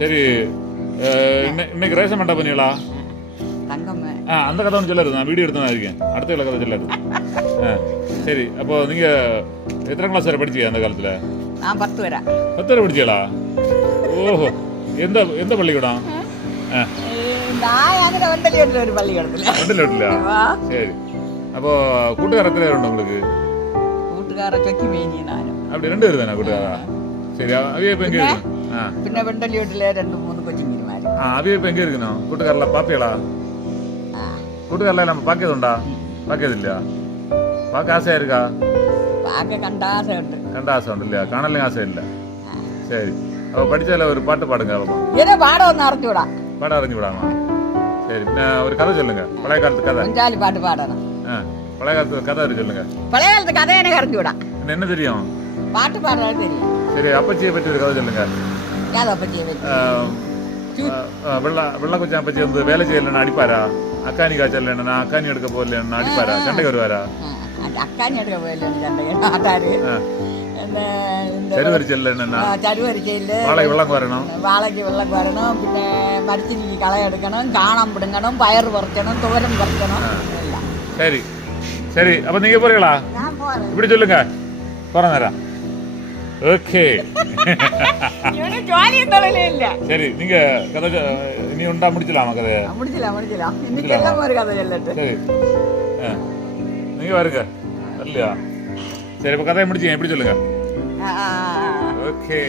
சரி, இன்னைக்கு ரேஷன் மண்டா பண்ணிங்களா? அந்த கதை ஒன்று சொல்லாரு, நான் வீடியோ எடுத்து தான் இருக்கேன். அடுத்த உள்ள கதை சொல்லாரு. சரி, அப்போ நீங்க எத்தனை கிளாஸ் வரை படிச்சீங்க அந்த காலத்துல? நான் 10 வரை. 10 வரை படிச்சீங்களா? ஓஹோ, எந்த எந்த பள்ளிக்கூடம்? ஒரு பள்ளிக்கூடத்துல. சரி, அப்போ கூட்டுக்காரத்துல உண்டு உங்களுக்கு? கூட்டுக்கார சொக்கி மேனி நானும். அப்படி 2 பேர் தானே கூட்டுக்காரா? சரி, அவிய இப்ப எங்க இருக்கு? പിന്നെ വെണ്ടലി വീട്ടിലെ 2-3 കൊച്ചുങ്ങന്മാര്. അവിയ ഇപ്പൊ എങ്ക ഇരിക്കുന്നു? കൂട്ടുകാരെല്ലാം പാപ്പികളാ? കൂട്ടുകാരെല്ലാം நம்ம பாக்கியதுண்டா? பாக்கியதில்ல. பாக்க ஆசையா இருக்கா? பாக்க கண்ட ஆசை உண்டு. கண்ட ஆசை உண்டு இல்லையா? காணலையும் ஆசை இல்ல. சரி, அப்ப படிச்சதுல ஒரு பாட்டு பாடுங்க. ஏதோ பாடம் ஒன்று அரைஞ்சு விடா. பாடம் அரைஞ்சு விடாமா? சரி, ஒரு கதை சொல்லுங்க, பழைய காலத்து கதை. கொஞ்சாலி பாட்டு பாடணும். பழைய காலத்து கதை சொல்லுங்க. பழைய காலத்து கதை எனக்கு அரைஞ்சு விடா. என்ன தெரியும்? பாட்டு பாடுறது தெரியும். சரி, அப்பச்சியை பற்றி ஒரு கதை சொல்லுங்க. யாத அப்பச்சியை பற்றி? வெள்ள கொச்சான் அப்பச்சி வந்து வேலை செய்யலன்னா அடிப்பாரா? அக்கானி காய்ச்சல் என்னன்னா அக்கானி எடுக்க போகலன்னா அடிப்பாரா? சண்டைக்கு வருவாரா? அக்கானி எடுக்க போகலன்னு சண்டைக்கு ஆட்டாரு. ചരുവരിച്ചല്ല என்னன்னா ചരുവരിച്ചയില് വാളയ്ക്ക് വെള്ളം കോരണം, വാളയ്ക്ക് വെള്ളം കോരണം, പിന്നെ മരിച്ചിലേക്ക് കള എടുക്കണം, കാണാൻ പിടുങ്ങണം, പയർ പറിക്കണം, തോരൻ പറിക്കണം. சரி சரி, அப்ப நீங்க போறீங்களா? இப்படி சொல்லுங்க, போற நேரம். ஓகே, சரி, நீங்க கதை நீ உண்டா முடிச்சலாமா? கதையை முடிச்சலாம். இன்னைக்கு ஒரு கதை சொல்லட்டு. சரி, நீங்க வருங்க வரலையா? சரி, இப்ப கதையை முடிச்சீங்க, எப்படி சொல்லுங்க. ஓகே.